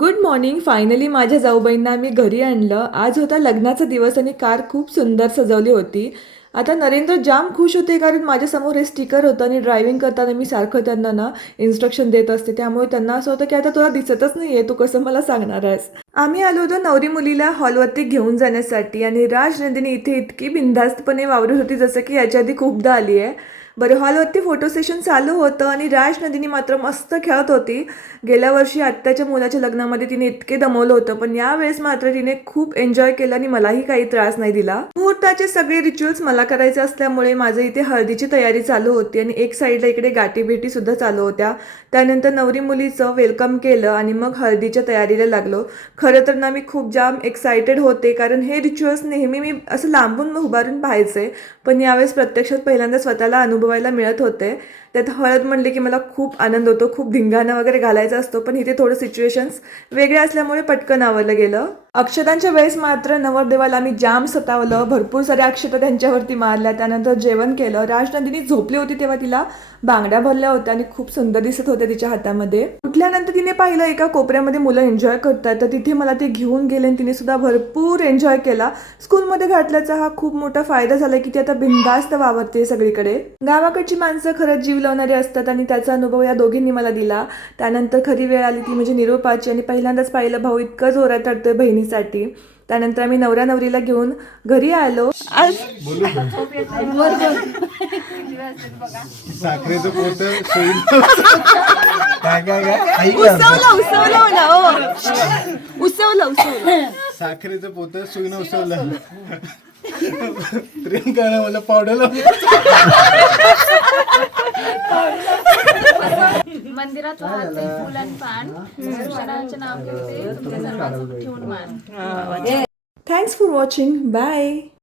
Good morning. Finally माझ्या जाऊबाईंना आम्ही घरी आणलं. आज होता लग्नाचा दिवस आणि कार खूप सुंदर सजवली होती. आता नरेंद्र जाम खुश होते कारण माझ्यासमोर हे स्टिकर होतं आणि ड्रायव्हिंग करताना मी सारखं त्यांना ना इन्स्ट्रक्शन देत असते. त्यामुळे त्यांना असं होतं की आता तुला दिसतच नाही आहे, तू कसं मला सांगणार आहेस. आम्ही आलो होतो नवरी मुलीला हॉलवरती घेऊन जाण्यासाठी आणि राज नंदिनी इथे इतकी बिनधास्तपणे वावरत होती जसं की याच्या आधी खूपदा आली आहे. बरं, हॉलवरती फोटो सेशन चालू होतं आणि राज नंदिनी मात्र मस्त खेळत होती. गेल्या वर्षी आत्याच्या मुलाच्या लग्नामध्ये तिने इतके दमवलं होतं, पण यावेळेस मात्र तिने खूप एन्जॉय केलं आणि मलाही काही त्रास नाही दिला. मुहूर्ताचे सगळे रिच्युअल्स मला करायचे असल्यामुळे माझं इथे हळदीची तयारी चालू होती आणि एक साईडला इकडे गाठीभेटी सुद्धा चालू होत्या. त्यानंतर नवरी मुलीचं वेलकम केलं आणि मग हळदीच्या तयारीला लागलो. खरं तर ना मी खूप जाम एक्सायटेड होते कारण हे रिच्युअल्स नेहमी मी असं लांबून उभारून पाहायचे, पण यावेळेस प्रत्यक्षात पहिल्यांदा स्वतःला अनुभवायला मिळत होते. त्यात हळद म्हणले की मला खूप आनंद होतो, खूप धिंगाणा वगैरे घालायचा असतो, पण इथे थोडं सिच्युएशन्स वेगळे असल्यामुळे पटकन आवरलं गेलं. अक्षतांच्या वेळेस मात्र नवरदेवाला मी जाम सतावलं, भरपूर साऱ्या अक्षता त्यांच्यावरती मारल्या. त्यानंतर जेवण केलं. राजनंदिनी झोपली होती तेव्हा तिला बांगड्या भरल्या होत्या आणि खूप सुंदर दिसत होत्या तिच्या हातामध्ये. उठल्यानंतर तिने पाहिलं एका कोपऱ्यामध्ये मुलं एन्जॉय करतात, तर तिथे मला ते घेऊन गेले आणि तिने सुद्धा भरपूर एन्जॉय केला. स्कूलमध्ये घातल्याचा हा खूप मोठा फायदा झाला की ती आता बिनधास्त वावरते सगळीकडे. गावाकडची माणसं खरंच जीव लावणारे असतात आणि त्याचा अनुभव या दोघींनी मला दिला. त्यानंतर खरी वेळ आली ती म्हणजे निरोपाची आणि पहिल्यांदाच पाहिलं भाऊ इतकं जोरात रडतोय बहिणीसाठी. त्यानंतर आम्ही नवऱ्या नवरीला घेऊन घरी आलो. साखरेचं पोत सोयीन साखरेचं पोत सोयीन उसवलं. प्रियंकाला मला पावडर मंदिरात वाहते फुल आणि पान, ईश्वराचे नाव घेते, तुमच्या सर्वांचं ठेवून मान. Thanks for watching. बाय.